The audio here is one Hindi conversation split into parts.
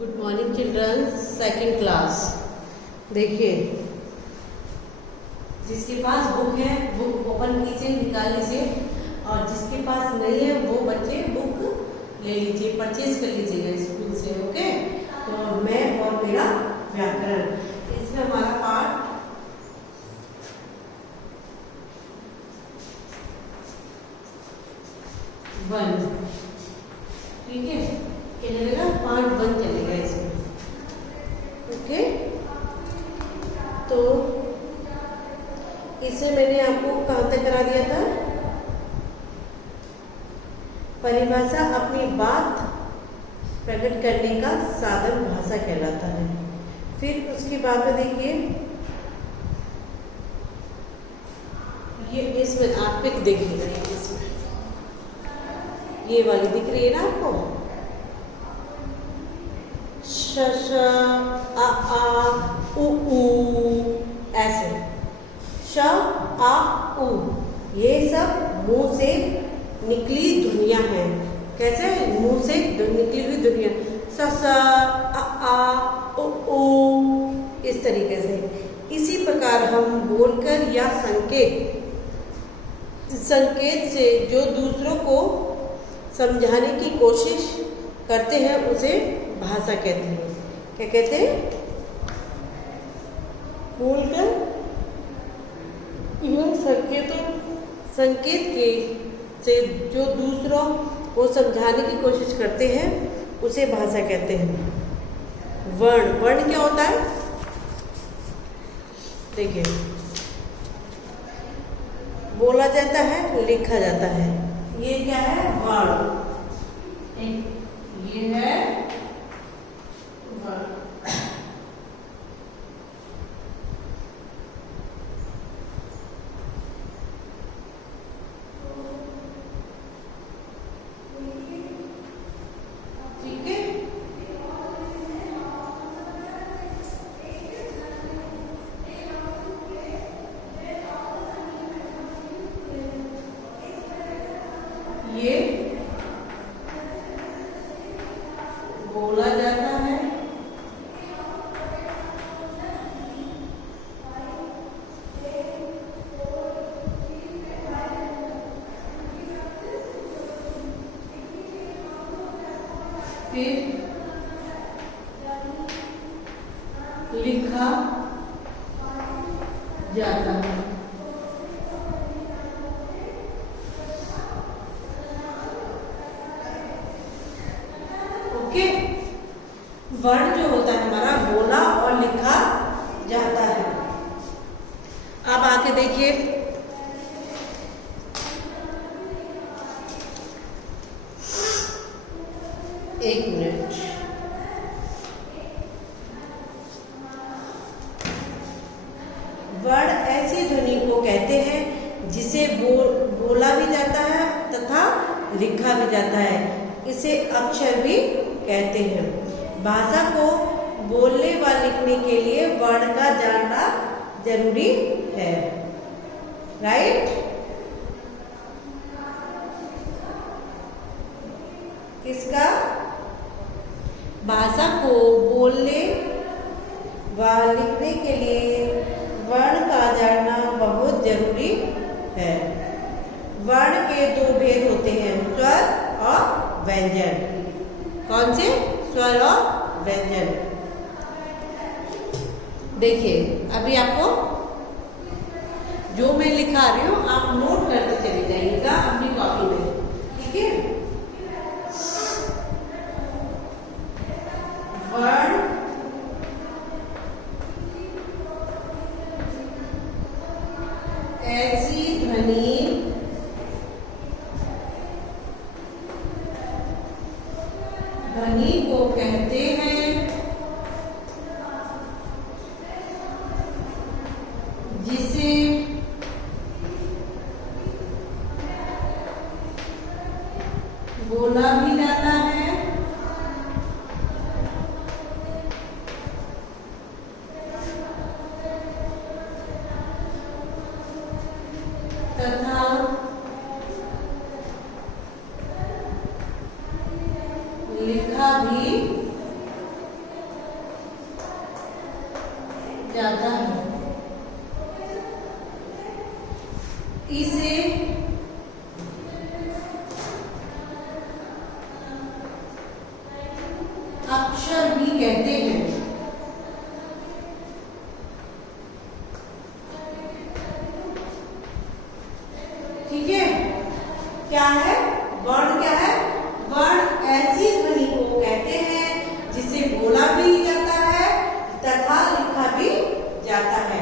Good morning children, second class. देखिए, जिसके पास बुक है बुक ओपन कीजिए, निकाल लीजिए, और जिसके पास नहीं है वो बच्चे बुक ले लीजिए, परचेज कर लीजिएगा स्कूल से। ओके, तो मैं और मेरा व्याकरण, इसमें हमारा पार्ट वन, ठीक है, क्या चलेगा, पार्ट वन चलेगा इसमें। ओके, तो इसे मैंने आपको कहाँ तक करा दिया था। परिभाषा अपनी बात प्रकट करने का साधन भाषा कहलाता है। फिर उसके बाद में देखिए, ये इसमें आप पिक देखिएगा, इसमें ये वाली दिख रही है ना आपको, श श आ उ ऐसे श आ उ, ये सब मुंह से निकली ध्वनियां हैं। कैसे? मुंह से निकली हुई ध्वनियां, स आ उ, इस तरीके से। इसी प्रकार हम बोलकर या संकेत से जो दूसरों को समझाने की कोशिश करते हैं उसे भाषा कहते हैं। क्या कहते हैं? बोलकर यह संकेत के से जो दूसरों को समझाने की कोशिश करते हैं उसे भाषा कहते हैं। वर्ण क्या होता है? देखिए, बोला जाता है, लिखा जाता है, ये क्या है? वर्ण। ये है वर्ण। ठीक है, ये बोला जाता है, फिर लिखा जाता है। ओके, वर्ण जो होता है हमारा, बोला और लिखा जाता है। अब आके देखिए, एक मिनट, वर्ण ऐसी ध्वनि को कहते हैं जिसे बोला भी जाता है तथा लिखा भी जाता है। इसे अक्षर भी कहते हैं। भाषा को बोलने व लिखने के लिए वर्ण का जानना जरूरी है। राइट? किसका? भाषा को बोलने व लिखने के लिए वर्ण का जानना बहुत जरूरी है। वर्ण के दो भेद होते हैं, स्वर और व्यंजन। कौन से? स्वर और व्यंजन। देखिए, अभी आपको जो मैं लिखा रही हूँ आप नोट करते चले जाइएगा अपनी कॉपी में, ठीक है? वर्ण ऐसी ध्वनि को कहते हैं जिसे अक्षर भी कहते हैं। ठीक है, क्या है वर्ण? क्या है वर्ण? ऐसी ध्वनि को कहते हैं जिसे बोला भी जाता है तथा लिखा भी जाता है,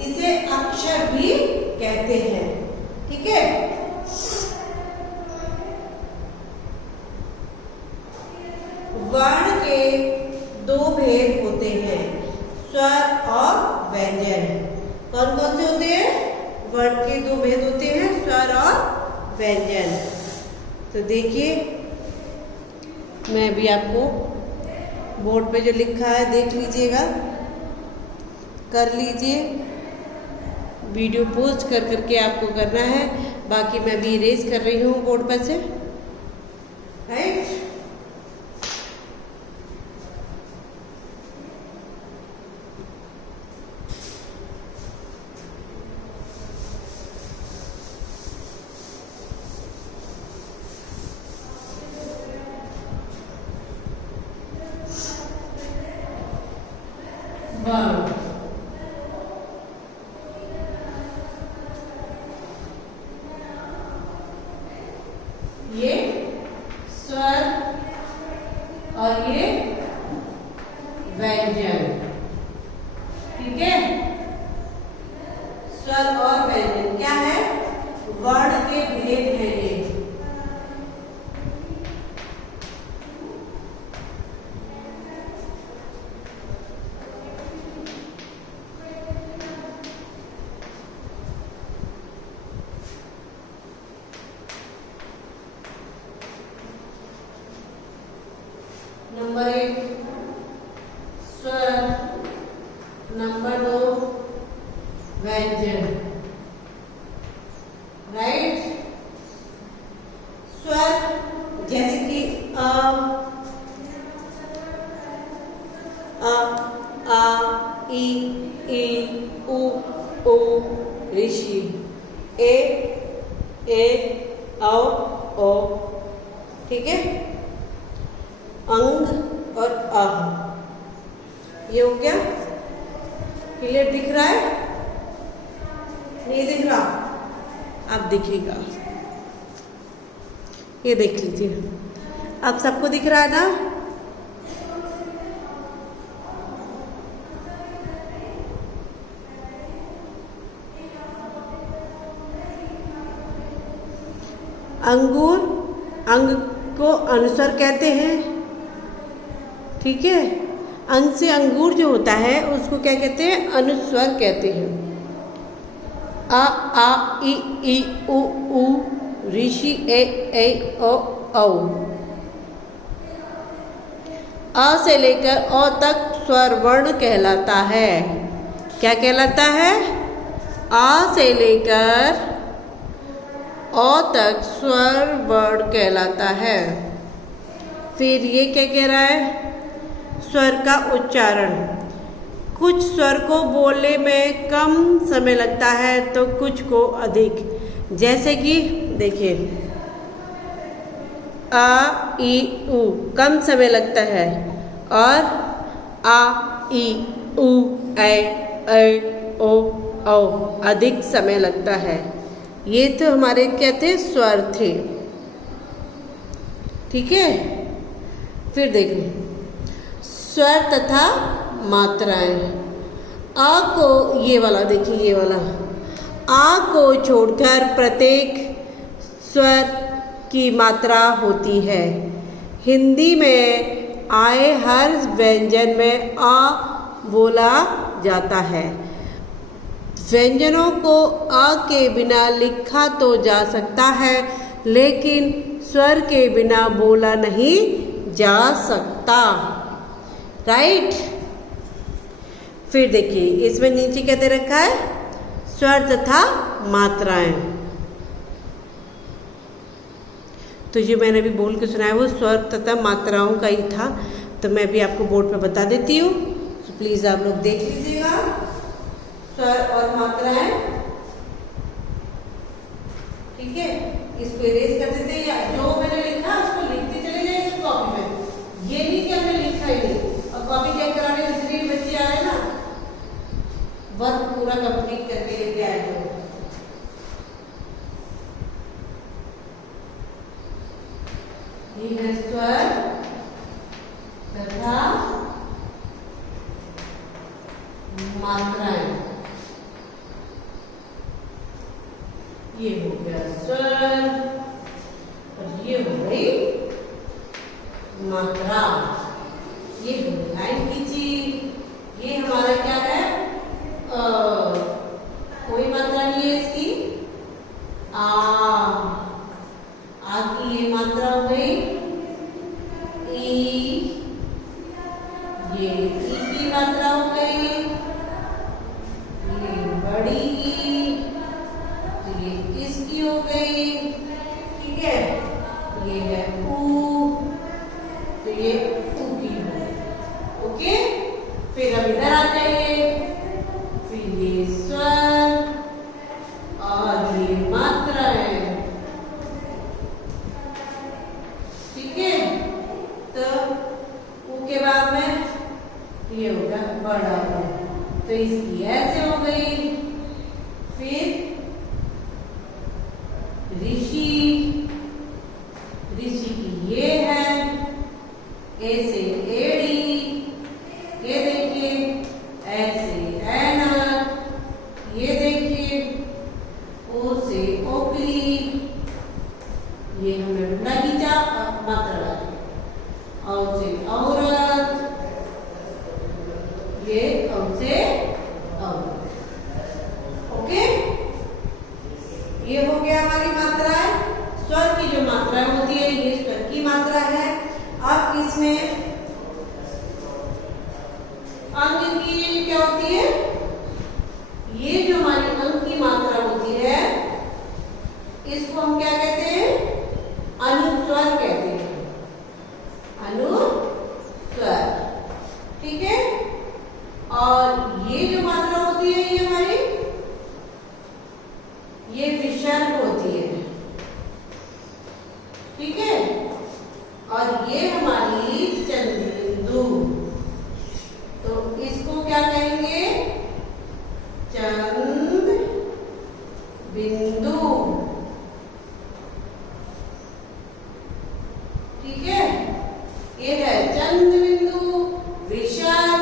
इसे अक्षर भी कहते हैं। ठीक है, वर्ण के दो भेद होते हैं, स्वर और व्यंजन। कौन कौन से होते हैं? वर्ण के दो भेद होते हैं, स्वर और व्यंजन। तो देखिए, मैं भी आपको बोर्ड पे जो लिखा है देख लीजिएगा, कर लीजिए। वीडियो पोस्ट कर करके आपको करना है, बाकी मैं भी इरेज कर रही हूँ बोर्ड पर से। राइट, वर्ण ये स्वर और ये व्यंजन। ठीक है, स्वर और व्यंजन क्या है? वर्ण के भेद है ये। नंबर 1 स्वर, नंबर 2 व्यंजन। राइट, स्वर जैसे कि आ, ई, उ, ओ, ऋषि, ए, औ। ठीक है, अंग और आह। ये हो गया। क्लियर दिख रहा है? नहीं दिख रहा? अब दिखेगा, ये देख लीजिए। अब सबको दिख रहा है ना? अंगूर, अंग को अनुस्वर कहते हैं। ठीक है, अंग से अंगूर जो होता है उसको क्या कहते हैं? अनुस्वर कहते हैं। आ, ई, उ, ऋषि, ए, औ। आ से लेकर औ तक स्वर वर्ण कहलाता है। क्या कहलाता है? आ से लेकर औ तक स्वर वर्ण कहलाता है। फिर ये क्या कह रहा है? स्वर का उच्चारण। कुछ स्वर को बोलने में कम समय लगता है तो कुछ को अधिक। जैसे कि देखिए, आ, ई, उ कम समय लगता है, और आ, ई, उ, ऐ, ओ, औ अधिक समय लगता है। ये तो हमारे क्या थे? स्वर थे। ठीक है, फिर देखिए स्वर तथा मात्राएं। आ को, ये वाला देखिए, ये वाला आ को छोड़कर प्रत्येक स्वर की मात्रा होती है। हिंदी में आए हर व्यंजन में आ बोला जाता है। व्यंजनों को आ के बिना लिखा तो जा सकता है, लेकिन स्वर के बिना बोला नहीं जा सकता। राइट, फिर देखिए इसमें नीचे क्या दे रखा है? स्वर तथा मात्राएं। तो जो मैंने अभी बोल के सुनाया वो स्वर तथा मात्राओं का ही था, तो मैं भी आपको बोर्ड पे बता देती हूँ, तो प्लीज आप लोग देख लीजिएगा। स्वर और मात्राएं। ठीक है, इसको इरेज कर देते हैं, या जो मैंने लिखा उसको लिखते चले जाइए कॉपी में। ये नहीं कि हमने लिखा पूरा कंप्लीट करके लेके आए हो। ये है स्वर तथा मात्राएं। ये हो गया स्वर और ये हो गई मात्रा। ये हो गई लाइन खींची। ये हमारा क्या है, कोई मात्रा नहीं है इसकी। आ की ये मात्रा हो गई। ई, ये ई की मात्रा हो गई। ये बड़ी ई, तो ये इसकी हो गई। ठीक है, ये है ऊ, तो ये ऊ की हो गई। ओके, फिर अब इधर आ जाइए। फिर ये स्वर और ये मात्रा है। ठीक है, तो ऊ के बाद में ये होगा बड़ा ऊ, तो इसकी ऐसे हो गई। फिर ऋषि, ऋषि की ये है। ए से एड़ी, ये देखिए। ऐसे ऐनक, ये देखिए। ओ से ओकली, ये हमने ढूंढा खींचा, मात्रा लगी। औ से औरत, ये औ से औरत। ओके, ये हो गया हमारी मात्राएं। स्वर की जो मात्राएं होती है ये स्वर की मात्रा है। अब इसमें अंग की क्या होती है, ये जो हमारी अंग की मात्रा होती है इसको हम क्या कहते हैं, अनुस्वर कहते हैं। अनुस्वर, ठीक है। और ये जो मात्रा होती है ये हमारी, ये विसर्ग होती है। ठीक है, और ये हमारी चंद्र बिंदु, तो इसको क्या कहेंगे, चंद्र बिंदु। ठीक है, ये है चंद्र बिंदु, विसर्ग,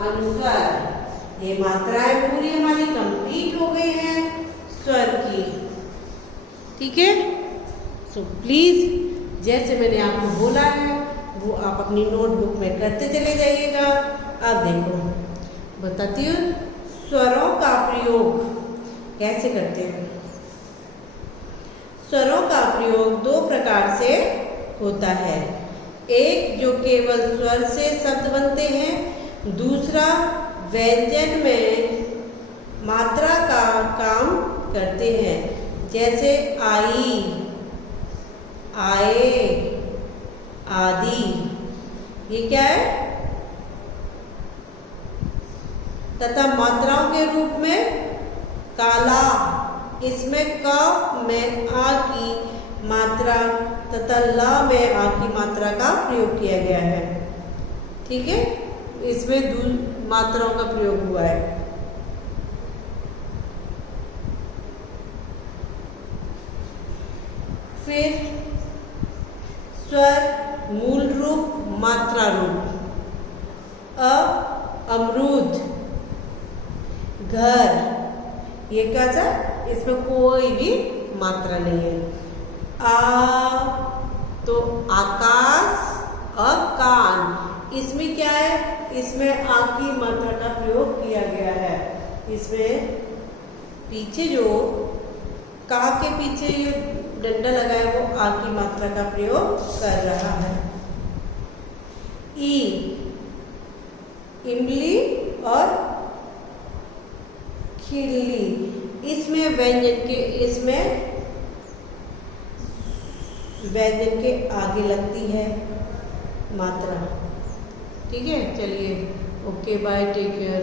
अनुस्वर। ये मात्राएं पूरी हमारी कंप्लीट हो गई हैं स्वर की। ठीक है, सो प्लीज जैसे मैंने आपको बोला है वो आप अपनी नोटबुक में करते चले जाइएगा। अब देखो बताती हूँ स्वरों का प्रयोग कैसे करते हैं। स्वरों का प्रयोग दो प्रकार से होता है। एक जो केवल स्वर से शब्द बनते हैं, दूसरा व्यंजन में मात्रा का काम करते हैं, जैसे आई, आए आदि। ये क्या है, तथा मात्राओं के रूप में काला, इसमें क में आ की मात्रा तथा ला में आ की मात्रा का प्रयोग किया गया है। ठीक है, इसमें मात्राओं का प्रयोग हुआ है। फिर स्वर मूल रूप, मात्रा रूप। अ अमरूद, घर, ये क्या था, इसमें कोई भी मात्रा नहीं है। आ तो आकाश, और कान, इसमें क्या है, इसमें आ की मात्रा का प्रयोग किया गया है। इसमें पीछे जो का के पीछे ये डंडा लगा है वो आ की मात्रा का प्रयोग कर रहा है। ई, इमली और खिल्ली, इसमें व्यंजन के आगे लगती है मात्रा। ठीक है, चलिए ओके बाय, टेक केयर।